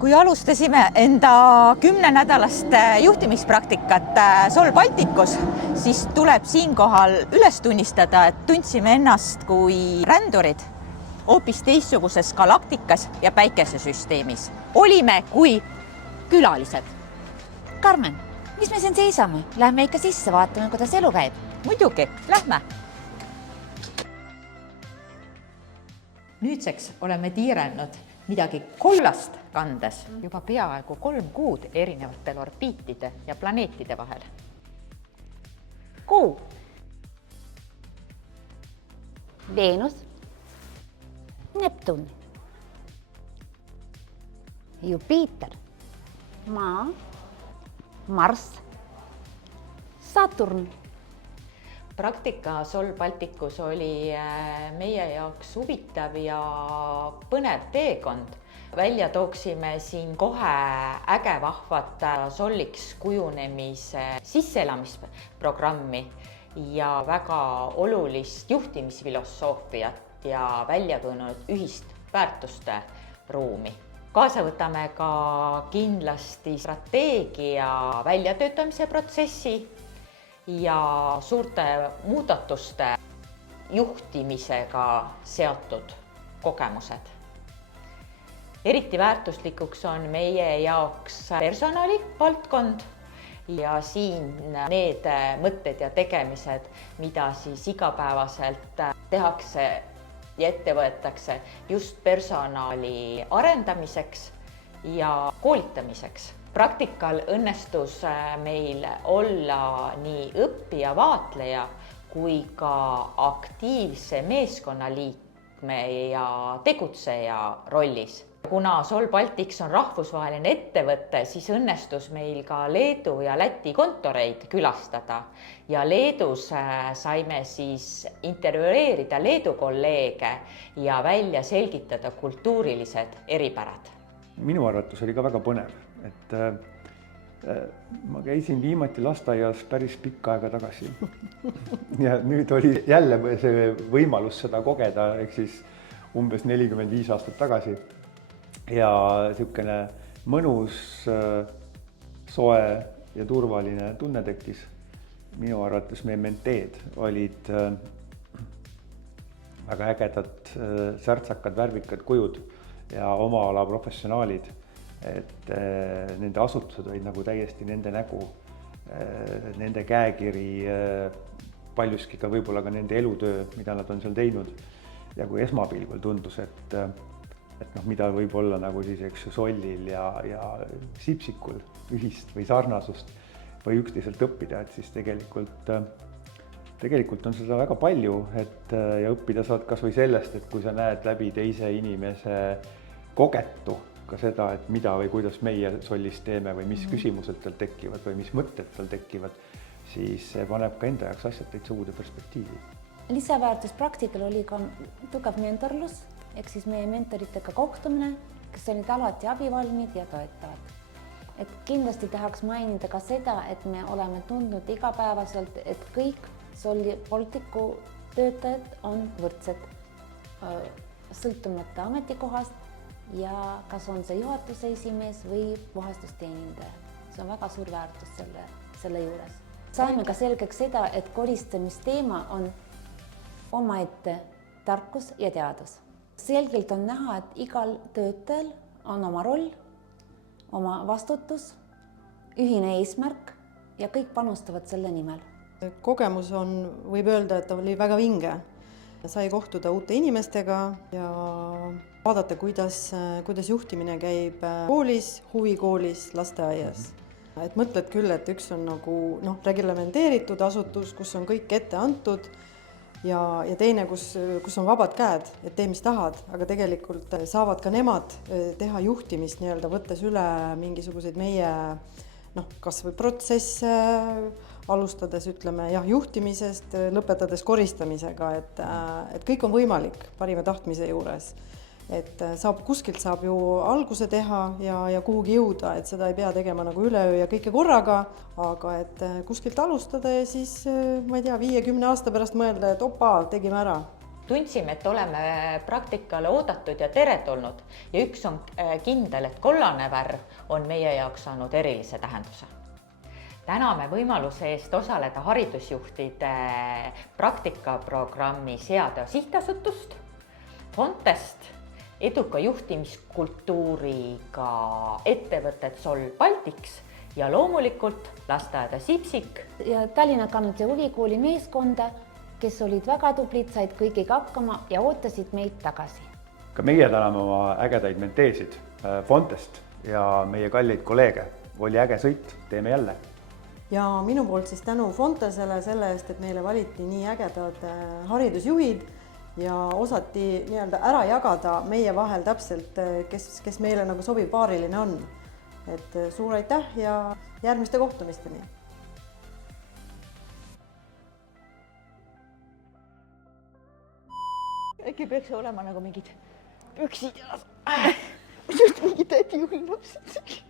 Kui alustasime enda 10-nädalast juhtimispraktikat Sol Balticus, siis tuleb siinkohal üles tunnistada, et tundsime ennast kui rändurid hoopis teistsuguses galaktikas ja päikesesüsteemis. Olime kui külalised. Karmen, mis me siin seisame? Lähme ikka sisse, vaatame, kuidas elu käib. Muidugi, lähme! Nüüdseks oleme tiirelnud midagi kollast kandes juba peaaegu 3 kuud erinevatel orbiitide ja planeetide vahel. Kuu, Veenus, Neptun, Jupiter, Maa, Marss, Saturn. Praktika Sol Balticus oli meie jaoks huvitav ja põnev teekond. Välja tooksime siin kohe äge vahvat Soliks kujunemise sisseelamisprogrammi ja väga olulist juhtimisfilosoofiat ja välja kujunenud ühist väärtuste ruumi. Kaasa võtame ka kindlasti strateegia väljatöötamise protsessi ja suurte muudatuste juhtimisega seotud kogemused. Eriti väärtuslikuks on meie jaoks personali valdkond ja siin need mõtted ja tegemised, mida siis igapäevaselt tehakse ja ette võetakse just personali arendamiseks ja koolitamiseks. Praktikal õnnestus meil olla nii õppija, vaatleja kui ka aktiivse meeskonnaliikme ja tegutseja rollis. Kuna Sol Baltics on rahvusvaheline ettevõte, siis õnnestus meil ka Leedu ja Läti kontoreid külastada ja Leedus saime siis intervjueerida Leedu kolleege ja välja selgitada kultuurilised eripärad. Minu arvates oli ka väga põnev, et ma käisin viimati lasteaias päris pikka aega tagasi ja nüüd oli jälle see võimalus seda kogeda, ehk siis umbes 45 aastat tagasi ja niisugune mõnus, soe ja turvaline tunne tekkis. Minu arvates meie menteed olid väga ägedad, särtsakad, värvikad kujud ja oma ala professionaalid, et nende asutused olid nagu täiesti nende nägu, nende käekiri, paljuski ka võib-olla ka nende elutöö, mida nad on seal teinud. Ja kui esmapilgul tundus, et mida võib olla nagu siis Solil ja Sipsikul ühist või sarnasust või üksteiselt õppida, et siis tegelikult on seda väga palju, ja õppida saad kas või sellest, et kui sa näed läbi teise inimese kogetu ka seda, et mida või kuidas meie Solis teeme või mis küsimused tal tekivad või mis mõtted tal tekivad, siis see paneb ka enda jaoks asjad täitsa uude perspektiivi. Lisaväärtus praktikal oli ka tugev mentorlus, ehk siis meie mentoritega kohtumine, kes olid alati abivalmid ja toetavad. Et kindlasti tahaks mainida ka seda, et me oleme tundnud igapäevaselt, et kõik Sol Balticu töötajad on võrdsed, sõltumata ametikohast ja kas on see juhatuse esimees või puhastusteenindaja. See on väga suur väärtus selle juures. Saime ka selgeks seda, et koristamisteema on omaette tarkus ja teadus. Selgelt on näha, et igal töötajal on oma roll, oma vastutus, ühine eesmärk ja kõik panustavad selle nimel. Kogemus võib öelda, et oli väga vinge. Sai kohtuda uute inimestega ja vaadata, kuidas juhtimine käib koolis, huvikoolis, lasteaias. Et mõtled küll, et üks on nagu reglementeeritud asutus, kus on kõik ette antud ja teine, kus on vabad käed, et tee, mis tahad, aga tegelikult saavad ka nemad teha juhtimist võttes üle mingisuguseid meie kas või protsesse, alustades juhtimisest, lõpetades koristamisega, et kõik on võimalik parima tahtmise juures. Et kuskilt saab ju alguse teha ja kuhugi jõuda, et seda ei pea tegema nagu üleöö ja kõike korraga, aga et kuskilt alustada ja siis, ma ei tea, 50 aasta pärast mõelda, et opa, tegime ära. tundsime, et oleme praktikale oodatud ja teretulnud ja üks on kindel, et kollane värv on meie jaoks saanud erilise tähenduse. Täname võimaluse eest osaleda haridusjuhtide praktikaprogrammi Seateo sihtasutust, Fontest, eduka juhtimiskultuuriga ettevõtet Sol Baltics ja loomulikult lasteaeda Sipsik. Ja Tallinna Kannute huvikooli meeskonda, kes olid väga tublid, said kõigiga hakkama ja ootasid meid tagasi. Ka meie täname oma ägedaid menteesid Fontest ja meie kalleid kolleege. Oli äge sõit, teeme jälle. Ja minu poolt siis tänu Fontesele selle eest, et meile valiti nii ägedad haridusjuhid ja osati nii-öelda ära jagada meie vahel täpselt, kes meile nagu sobiv paariline on. Et suur aitäh ja järgmiste kohtumisteni! Äkki peaks olema nagu mingid püksid jalas. Just mingi tädi hullapsid.